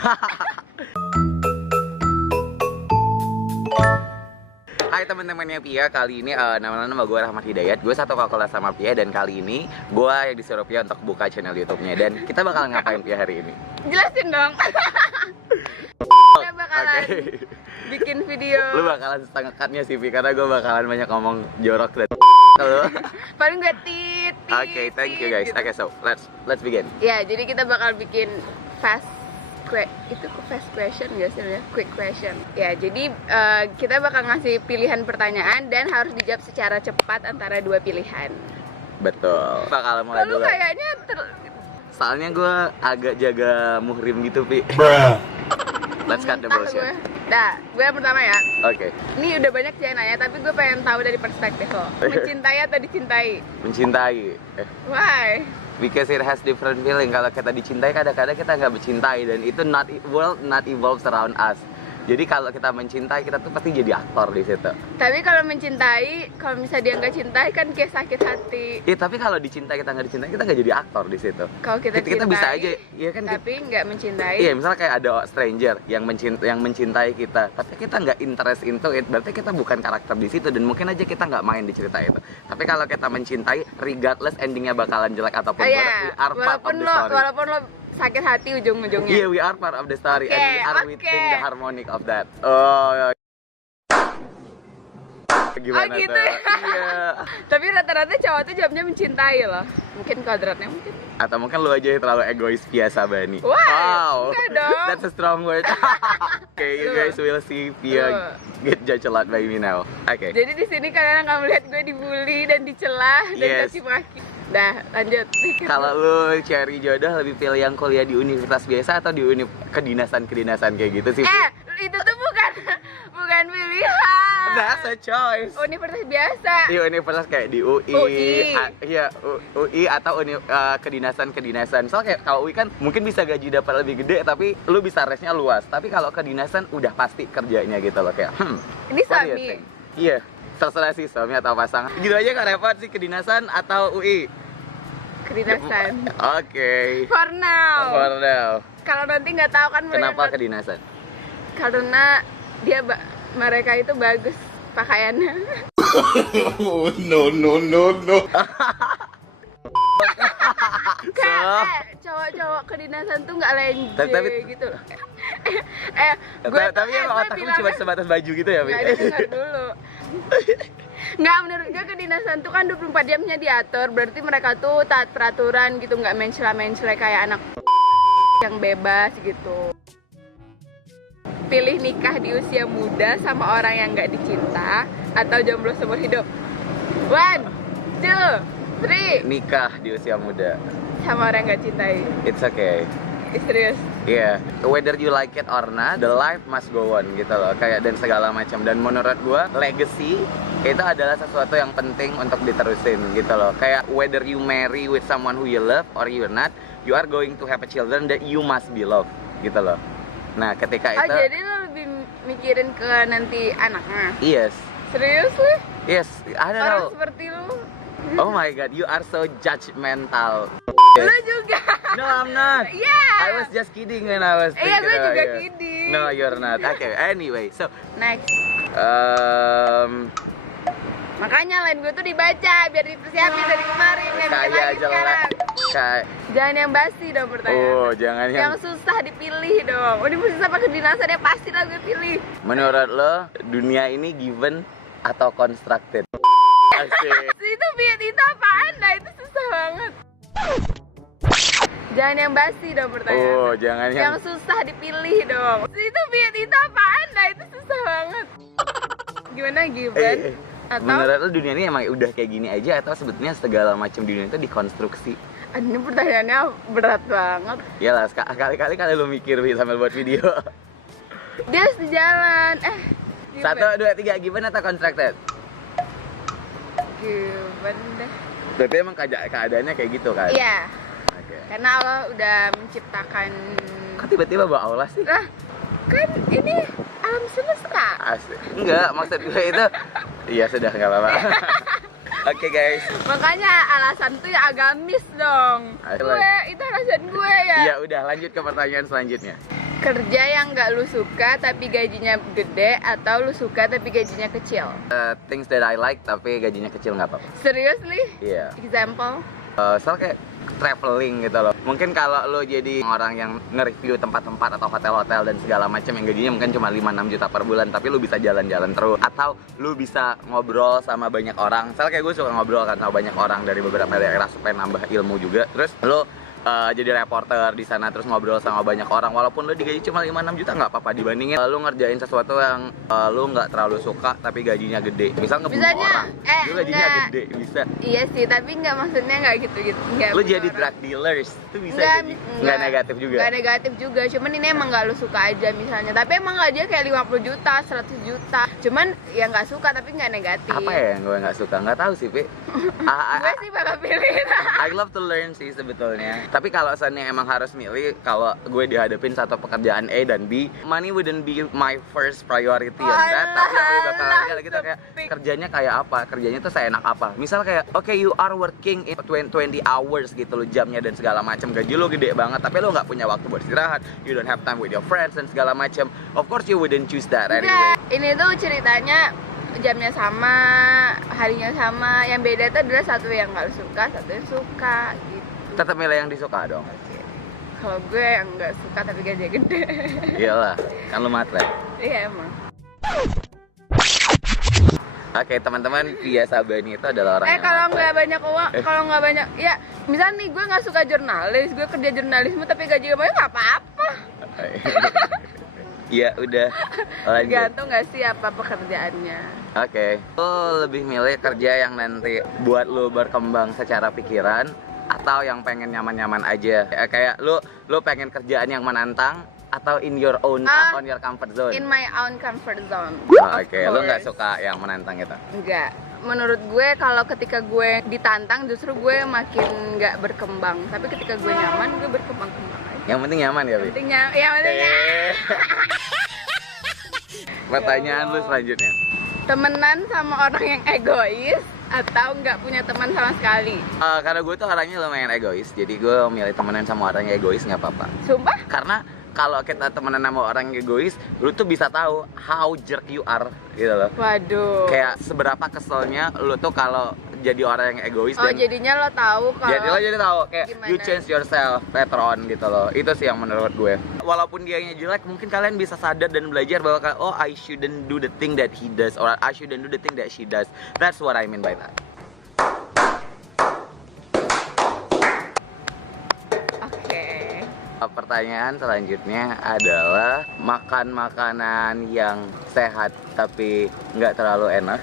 Hai teman-temannya Pia, kali ini nama gue Rahmat Hidayat. Gue satu kelas sama Pia dan kali ini gue yang disuruh Pia untuk buka channel YouTube-nya. Dan kita bakal ngapain Pia hari ini? Jelasin dong. Kita bakalan bikin video. Lu bakalan setengah cutnya sih Pia, karena gue bakalan banyak ngomong jorok dan kalau Paling gue tit. Oke, thank you guys. Oke, so let's begin. Ya, jadi kita bakal bikin fast question gak sih ya? Quick question. Ya, jadi kita bakal ngasih pilihan pertanyaan dan harus dijawab secara cepat antara dua pilihan. Betul. Bakal mulai Lalu dulu. kayaknya Soalnya gue agak jaga muhrim gitu Pi. Let's cut the bullshit. Nah, gue yang pertama ya. Oke. Ini udah banyak sih yang nanya, tapi gue pengen tahu dari perspektif lo. Mencintai atau dicintai? Mencintai. Why? Because it has different feeling. Kalau kita dicintai, kadang-kadang kita nggak mencintai dan itu world not evolves around us. Jadi kalau kita mencintai, kita tuh pasti jadi aktor di situ. Tapi kalau mencintai, kalau misalnya dia nggak cintai kan kayak sakit hati. Iya, tapi kalau dicintai kita nggak dicintai, kita nggak jadi aktor di situ. Kalau kita Kita cintai, bisa aja, iya kan? tapi nggak mencintai. Iya, misalnya kayak ada stranger yang mencintai kita, tapi kita nggak interest into it, berarti kita bukan karakter di situ dan mungkin aja kita nggak main di cerita itu. Tapi kalau kita mencintai, regardless endingnya bakalan jelek ataupun buruk, we are part of the story. Walaupun lo sakit hati ujung-ujungnya. Yeah, we are part of the story and we are within the harmonic of that. Oh, gimana gitu tuh? ya? Iya. Tapi rata-rata cowok tuh jawabnya mencintai loh. Mungkin kodratnya mungkin. Atau mungkin lu aja yang terlalu egois biasa Bani. Why? Wow. Enggak dong. That's a strong word. Okay, you guys will see Pia get judged a lot by me now. Okay. Jadi di sini kalian akan melihat gue dibully dan dicela dan Yes. caci maki. Dah, lanjut. Kalau lu cari jodoh lebih pilih yang kuliah di universitas biasa atau di kedinasan kayak gitu sih? Itu tuh bukan pilihan. That's a choice. Universitas biasa. Di universitas kayak di UI, iya UI atau kedinasan. Soalnya kayak kalau UI kan mungkin bisa gaji dapat lebih gede, tapi lu bisa resnya luas. Tapi kalau kedinasan udah pasti kerjanya gitu loh kayak. Ini what do you suami. think? Iya, terserah sih suami atau pasangan. Gitu aja kan repot sih kedinasan atau UI. Kedinasan. Oke. For now. For now. Kalau nanti nggak tahu kan Kenapa mereka- kedinasan? Karena mereka itu bagus pakaiannya. No. Kayak cowok-cowok kedinasan tuh nggak lenje Tapi- gitu loh. Tapi emang otak lu cuma sebatas baju gitu ya, Pi? Nggak, dengar dulu. Nggak, menurut gue kedinasan tuh kan 24 jamnya diatur. Berarti mereka tuh taat peraturan gitu, nggak mencela-mencela kayak anak yang bebas gitu. Pilih nikah di usia muda sama orang yang nggak dicinta atau jomblo seumur hidup. 1, 2, 3. Nikah di usia muda. Sama orang yang nggak cintai. It's okay. Serius. Iya, whether you like it or not, the life must go on gitu loh, kayak dan segala macam. Dan menurut gua, legacy itu adalah sesuatu yang penting untuk diterusin gitu loh. Kayak whether you marry with someone who you love or you're not, you are going to have a children that you must be loved gitu loh. Nah, ketika Oh, itu, jadi lo lebih mikirin ke nanti anaknya? yes, Serius lu? yes, I don't Orang know. seperti lu? Oh my god, you are so judgmental. Lu juga? No, I'm not. Yeah. I was just kidding when I was Iya, thinking gue about juga you. kidding. No, you're not. Okay, anyway, so Next. Makanya Makanya lain gue tuh dibaca biar dipersiapin dari kemarin. Nggak bikin kayak lagi jelek sekarang. kayak Jangan yang basi dong pertanyaan. oh jangan yang Yang susah dipilih dong. Universitas apa kedinasan ya pasti lah gue pilih. menurut lo dunia ini given atau constructed? Asik. Itu apaan? Nah itu susah banget. Jangan yang basi dong pertanyaan. Oh jangan Yang susah dipilih dong. Itu apaan? Nah itu susah banget. Gimana given? Atau menurut lo dunia ini emang udah kayak gini aja atau sebetulnya segala macam dunia itu dikonstruksi? ini pertanyaannya berat banget. Iyalah kali-kali lo mikir Wi, sambil buat video. Dia sejalan. Given. 1, 2, 3 given atau constructed? Given deh. Berarti emang keadaannya kayak gitu kan? Iya. Oke. Karena Allah udah menciptakan. Kok tiba-tiba bawa Allah sih? Lah, kan ini alam semesta. Asik. Enggak, maksud gue itu iya sudah nggak apa-apa. Oke guys. Makanya alasan tuh ya agamis dong. Ayo, Gue, itu alasan gue ya. Iya udah lanjut ke pertanyaan selanjutnya. Kerja yang nggak lu suka tapi gajinya gede, atau lu suka tapi gajinya kecil? Things that I like tapi gajinya kecil nggak apa-apa. Seriously? Iya. Example? Soal kayak traveling gitu loh. Mungkin kalau lo jadi orang yang nge-review tempat-tempat atau hotel-hotel dan segala macam yang gajinya mungkin cuma 5-6 juta per bulan, tapi lo bisa jalan-jalan terus, atau lo bisa ngobrol sama banyak orang. Soalnya kayak gue suka ngobrol kan sama banyak orang dari beberapa daerah supaya nambah ilmu juga. Terus lo jadi reporter di sana terus ngobrol sama banyak orang, walaupun lo digaji cuma 5-6 juta nggak apa-apa dibandingin lo ngerjain sesuatu yang lo nggak terlalu suka tapi gajinya gede. Misal ngebunuh orang, lo gajinya enggak. gede bisa. Iya sih, tapi nggak, maksudnya nggak gitu-gitu. Nggak Lo bunuh jadi orang. drug dealers itu bisa Nggak, jadi nggak negatif juga. Nggak negatif juga, cuman ini emang nggak lu suka aja misalnya. Tapi emang gajinya kayak 50 juta, 100 juta. Cuman ya nggak suka tapi nggak negatif. Apa ya yang gue nggak suka? Nggak tahu sih, Pi. Gue sih bakal pilih. I love to learn sih sebetulnya. Tapi kalau seandainya emang harus milih, kalau gue dihadapin satu pekerjaan A dan B, money wouldn't be my first priority on that. Tapi yang lebih bakal lagi kita kayak kerjanya kayak apa? Kerjanya tuh seenak apa? Misal kayak, okay, you are working in 20 hours gitu loh jamnya dan segala macam, gaji lo gede banget, tapi lo nggak punya waktu buat istirahat, you don't have time with your friends dan segala macam. Of course you wouldn't choose that anyway. Enggak, ini tuh ceritanya jamnya sama, harinya sama. Yang beda itu adalah satu yang nggak suka, satu yang suka gitu. Tetap milih yang disuka dong. Kalau gue yang nggak suka tapi gajinya gede. Iyalah, kan lo matre. Iya emang. Oke teman-teman, Via Sabani itu adalah orang yang Kalau matre. nggak banyak uang, kalau nggak banyak, ya misalnya nih gue nggak suka jurnalis, gue kerja jurnalisme tapi gaji gue banyak, nggak apa-apa. Ya udah, lanjut. Tergantung nggak sih apa pekerjaannya. Oke, lo lebih milih kerja yang nanti buat lo berkembang secara pikiran, atau yang pengen nyaman-nyaman aja? Kayak lo pengen kerjaan yang menantang, atau in your own on your comfort zone? In my own comfort zone. Oke, lo nggak suka yang menantang itu? Enggak. Menurut gue kalau ketika gue ditantang justru gue makin nggak berkembang. Tapi ketika gue nyaman, gue berkembang-kembang aja. Yang penting nyaman ya, Bi? Yang pentingnya Pertanyaan lo selanjutnya. temenan sama orang yang egois atau nggak punya teman sama sekali. Karena gue tuh orangnya lumayan egois, jadi gue milih temenan sama orang yang egois nggak apa-apa. Sumpah? Karena kalau kita temenan sama orang yang egois, lu tuh bisa tahu how jerk you are gitu loh. Waduh. Kayak seberapa keselnya lu tuh kalau jadi orang yang egois. Oh, jadinya lo tahu kalau Jadi lo jadi tahu kayak gimana? you change yourself later on gitu loh. Itu sih yang menurut gue. Walaupun dianya jelek, mungkin kalian bisa sadar dan belajar bahwa oh I shouldn't do the thing that he does, or I shouldn't do the thing that she does. That's what I mean by that. Oke. Pertanyaan selanjutnya adalah makan makanan yang sehat tapi nggak terlalu enak,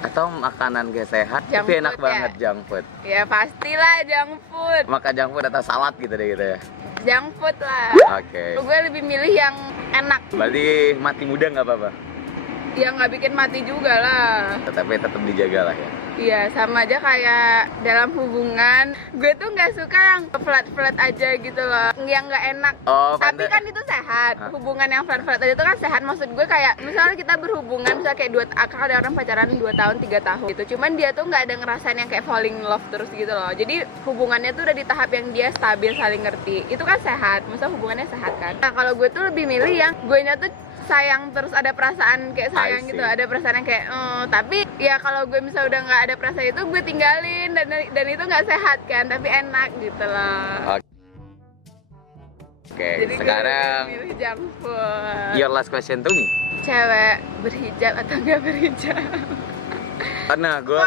atau makanan gak sehat Junk tapi enak food, banget ya? junk food? Ya pastilah junk food. Makan junk food atau salad gitu deh gitu ya. Junk food lah. Oke. Gue lebih milih yang enak. Berarti mati muda nggak apa-apa, Yang nggak bikin mati juga lah. tetapi tetap dijaga lah ya. Iya, sama aja kayak dalam hubungan. Gue tuh nggak suka yang flat-flat aja gitu loh, yang nggak enak. Oh, Tapi kan itu sehat. Hah? Hubungan yang flat-flat aja itu kan sehat. Maksud gue kayak misalnya kita berhubungan, misalnya kayak ada orang pacaran 2 tahun, 3 tahun gitu. Cuman dia tuh nggak ada ngerasain yang kayak falling in love terus gitu loh. Jadi hubungannya tuh udah di tahap yang dia stabil, saling ngerti. Itu kan sehat. Maksudnya hubungannya sehat kan. Nah, kalau gue tuh lebih milih yang gue nya tuh sayang terus, ada perasaan kayak sayang I see. gitu, ada perasaan yang kayak tapi ya kalau gue misalnya udah nggak ada perasaan itu, gue tinggalin, dan itu nggak sehat kan, tapi enak gitu loh. Oke, Jadi sekarang gue milih junk food. your last question to me. Cewek berhijab atau nggak berhijab? Karena gue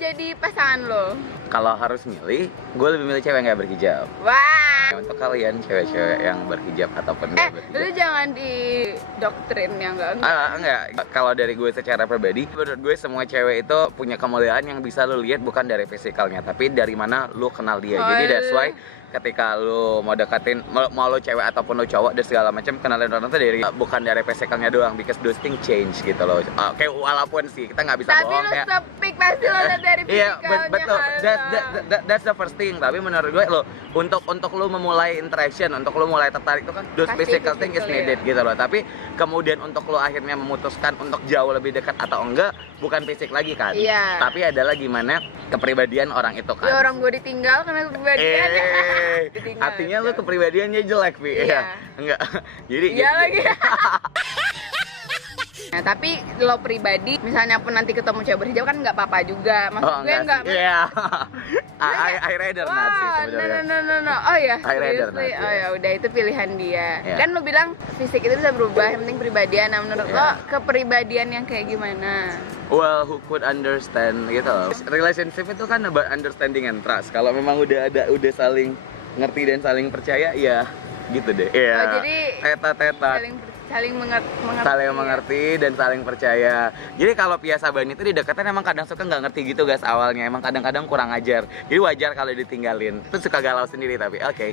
Jadi pasangan lo. kalau harus milih, gue lebih milih cewek nggak berhijab. Wah. Untuk kalian cewek-cewek yang berhijab ataupun nggak Lu berhijab, jangan didoktrin yang enggak. enggak. Kalau dari gue secara pribadi, menurut gue semua cewek itu punya kemuliaan yang bisa lu lihat bukan dari fisikalnya, tapi dari mana lu kenal dia. Jadi that's why ketika lu mau deketin, mau lu cewek ataupun lu cowok dan segala macam, kenalin orang itu dari bukan dari fisikalnya doang, because those things change gitu loh. Oke, walaupun sih kita nggak bisa Tapi bohong lu kayak sepik pasti lo lihat dari iya, fisikalnya. betul. Halo. That's the first thing. Tapi menurut gue lo untuk lu memulai interaction, untuk lu mulai tertarik itu kan those Pasti physical thing is physical, needed gitu loh. Tapi kemudian untuk lu akhirnya memutuskan untuk jauh lebih dekat atau enggak, bukan fisik lagi kan. Iya. Tapi adalah gimana kepribadian orang itu kan. Ya orang gue ditinggal karena kepribadian. Ditinggal. Artinya lu kepribadiannya jelek, Pi. Iya. Ya? Enggak. Jadi Iya lagi. Nah, tapi lo pribadi, misalnya pun nanti ketemu cewek berhijab kan nggak apa-apa juga. Maksud gue nggak. Iya. I rather not sih Wah, sebenarnya. no. Oh ya, I rather not, seriously? Oh ya, udah itu pilihan dia. Yeah. Kan lo bilang fisik itu bisa berubah, yang penting pribadian. Nah, menurut lo Yeah. kepribadian yang kayak gimana? Well, who could understand gitu loh. Relationship itu kan about understanding and trust. Kalau memang udah saling ngerti dan saling percaya, ya gitu deh. Iya. Oh, jadi teta-teta. saling mengerti. Saling mengerti dan saling percaya. Jadi kalau Pia Saban itu dideketin emang kadang suka nggak ngerti gitu guys awalnya. Emang kadang-kadang kurang ajar. Jadi wajar kalau ditinggalin. Terus suka galau sendiri tapi oke.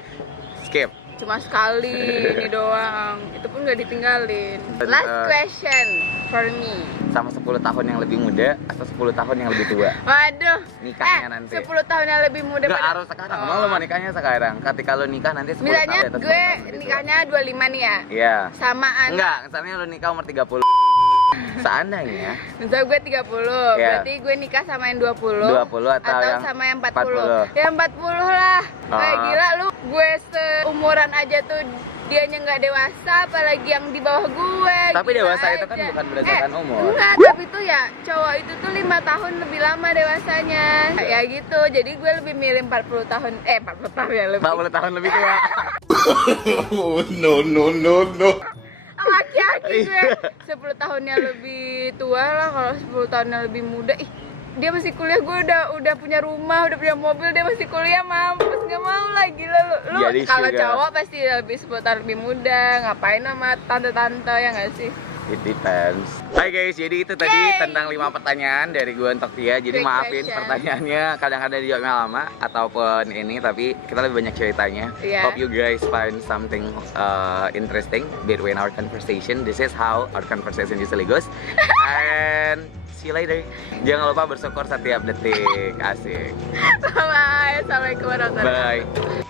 Skip. Cuma sekali ini doang. Itu pun nggak ditinggalin. Dan, Last question for me. Sama 10 tahun yang lebih muda atau 10 tahun yang lebih tua? Waduh. Nikahnya nanti. 10 tahun yang lebih muda. Nggak harus sekarang. Emang lo mau nikahnya sekarang? Ketika lo nikah nanti 10 Misalnya tahun atau 10 gue tahun lebih tua. nikahnya 25 nih ya. Iya. Sama anak. Enggak, misalnya lo nikah umur 30. Seandainya Misal gue 30, Iya. berarti gue nikah sama yang 20 20 atau yang sama yang 40. 40. Ya 40 lah. Kayak Ah. gila lu, gue seumuran aja tuh dianya nggak dewasa, apalagi yang di bawah gue. Tapi Gila dewasa itu kan aja. bukan berdasarkan umur. Enggak, tapi tuh ya cowok itu tuh 5 tahun lebih lama dewasanya. Ya gitu, jadi gue lebih milih 40 tahun 40 tahun ya lebih. 40 tahun lebih tua. No. Laki-laki gue 10 tahunnya lebih tua lah, kalau 10 tahunnya lebih muda. Ih, dia masih kuliah, gue udah punya rumah, udah punya mobil, dia masih kuliah, mampus, gak mau lah, gila lu Jadi kalau sugar. cowok pasti lebih 10 tahun lebih muda, ngapain sama tante-tante ya gak sih? It depends. Hai guys, jadi itu tadi Yay. tentang 5 pertanyaan dari gue untuk Tia. Jadi Great maafin question. pertanyaannya kadang-kadang dijawabnya lama ataupun ini, tapi kita lebih banyak ceritanya. Iya. Hope you guys find something interesting between our conversation. This is how our conversation usually goes. And see you later. Jangan lupa bersyukur setiap detik. Asik. Bye, assalamualaikum warahmatullahi wabarakatuh. Bye.